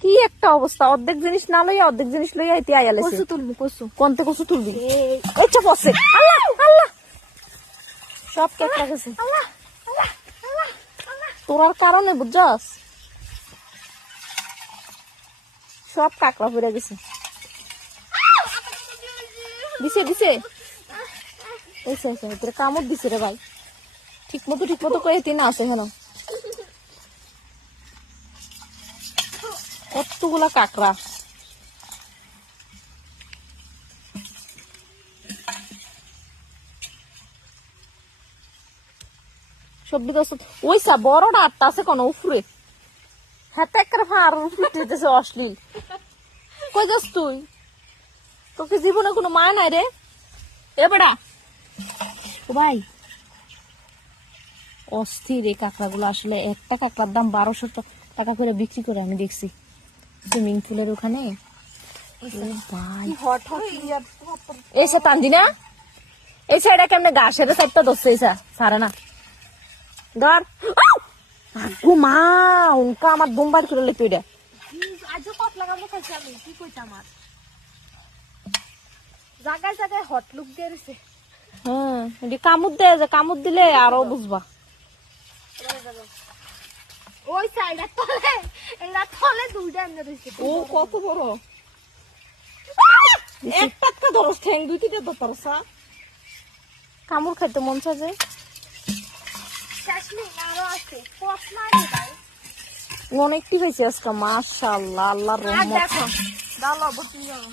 কি একটা অবস্থা, অর্ধেক জিনিস না লইয়া অর্ধেক জিনিস লইয়া এতে আয়ালেছে। কসু তুলবো কসু, কোনতে কসু তুলবি? আচ্ছা বসে, আল্লাহ আল্লাহ সব কেটে গেছে তোরার কারণে, বুঝছস? সব কাকড়া পড়ে গেছে। দিছে দিছে এসে এসে তোর কামড় দিছে রে ভাই, ঠিক মতো করে তিন আছে কেন? কতগুলা কাকড়া। সবজি দোস্ত ওইসা বড়টা আটটা আছে কোন উপরে, হাতে একটা ফার উঠতেছে অশ্লীল। কই যাস তুই? তোকে জীবনে কোনো মায়া নাই রে এ বেড়া। ও ভাই অস্থির এই কাঁকড়াগুলো, আসলে একটা কাঁকড়ার দাম 1200 টাকা করে বিক্রি করে আমি দেখছি সুইমিং পুলের ওখানে। ভাই হট হট এসে টান্দি না, এই সাইডে কেমনে ঘাসের সাইডটা ধরছে, এসা সারে না ধর। আগু মা উনকা আমার দুমবার করে লিখে এটা আজও কত লাগাবো খাইছি আমি, কি কইতা আমার জায়গায় জায়গায় হট লুক দিয়ে দিছে। হ্যাঁ এটি কামড় দেয়, যে কামড় দিলে আরো বুঝবা। ওই সাইডে তলে, এরা তলে দুইটা এনে দিছে। ও কত বড়, একটা ধরস ঠ্যাং দুই তিনটা ধরস। কামড় খাইতে মন চায়। চাষনি আরো আছে কত নাই ভাই, অনেকটি হয়েছে আজকে মাশাআল্লাহ, আল্লাহর আর রহমত। দেখো ডালো বটি যাও।